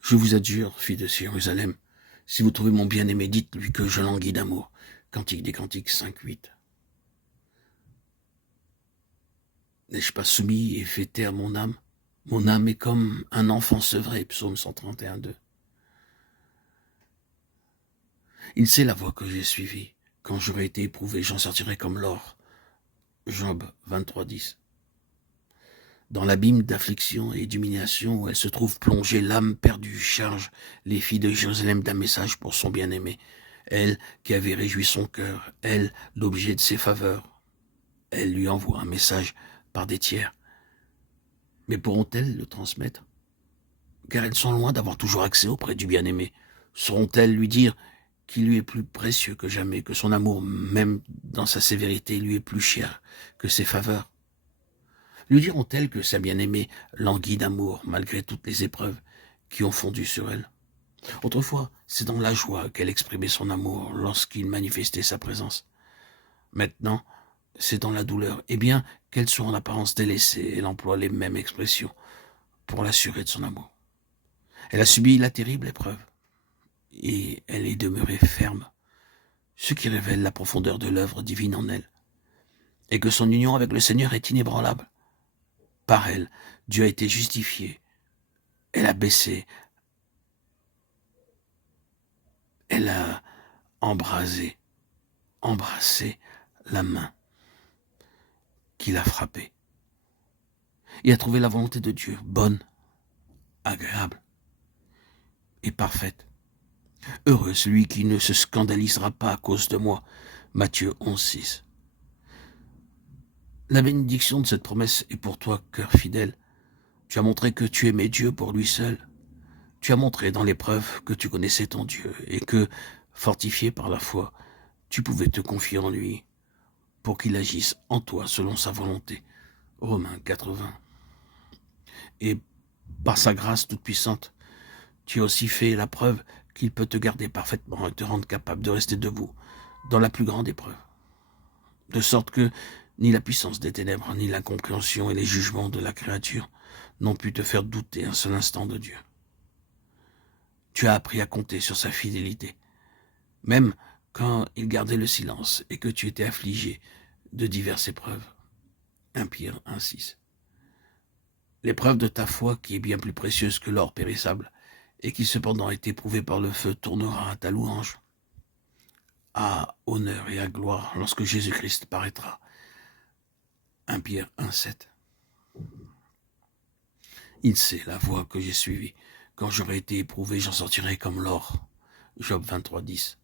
Je vous adjure, fille de Jérusalem, si vous trouvez mon bien-aimé, dites-lui que je languis d'amour. Cantique des Cantiques 5:8. N'ai-je pas soumis et fait taire mon âme? Mon âme est comme un enfant sevré, psaume 131:2. Il sait la voie que j'ai suivie. Quand j'aurai été éprouvé, j'en sortirai comme l'or. Job 23:10. Dans l'abîme d'affliction et d'humiliation où elle se trouve plongée, l'âme perdue charge les filles de Jérusalem d'un message pour son bien-aimé. Elle qui avait réjoui son cœur, elle, l'objet de ses faveurs. Elle lui envoie un message par des tiers. Mais pourront-elles le transmettre? Car elles sont loin d'avoir toujours accès auprès du bien-aimé. Sauront-elles lui dire qu'il lui est plus précieux que jamais, que son amour, même dans sa sévérité, lui est plus cher que ses faveurs? Lui diront-elles que sa bien-aimée languit d'amour malgré toutes les épreuves qui ont fondu sur elle? Autrefois, c'est dans la joie qu'elle exprimait son amour lorsqu'il manifestait sa présence. Maintenant, c'est dans la douleur. Et bien qu'elle soit en apparence délaissée, elle emploie les mêmes expressions pour l'assurer de son amour. Elle a subi la terrible épreuve et elle est demeurée ferme, ce qui révèle la profondeur de l'œuvre divine en elle, et que son union avec le Seigneur est inébranlable. Par elle, Dieu a été justifié. Elle a baissé. Elle a embrassé la main qui l'a frappée et a trouvé la volonté de Dieu bonne, agréable et parfaite. Heureux celui qui ne se scandalisera pas à cause de moi. Matthieu 11:6. La bénédiction de cette promesse est pour toi, cœur fidèle. Tu as montré que tu aimais Dieu pour lui seul. Tu as montré dans l'épreuve que tu connaissais ton Dieu et que, fortifié par la foi, tu pouvais te confier en lui pour qu'il agisse en toi selon sa volonté. Romains 4:20. Et par sa grâce toute puissante, tu as aussi fait la preuve qu'il peut te garder parfaitement et te rendre capable de rester debout dans la plus grande épreuve. De sorte que ni la puissance des ténèbres, ni l'incompréhension et les jugements de la créature n'ont pu te faire douter un seul instant de Dieu. Tu as appris à compter sur sa fidélité, même quand il gardait le silence et que tu étais affligé de diverses épreuves. 1 Pierre 1:6. L'épreuve de ta foi, qui est bien plus précieuse que l'or périssable, et qui cependant est éprouvée par le feu, tournera à ta louange, à honneur et à gloire lorsque Jésus-Christ paraîtra. 1 Pierre 1:7. Il sait la voie que j'ai suivie. Quand j'aurai été éprouvé, j'en sortirai comme l'or. Job 23:10.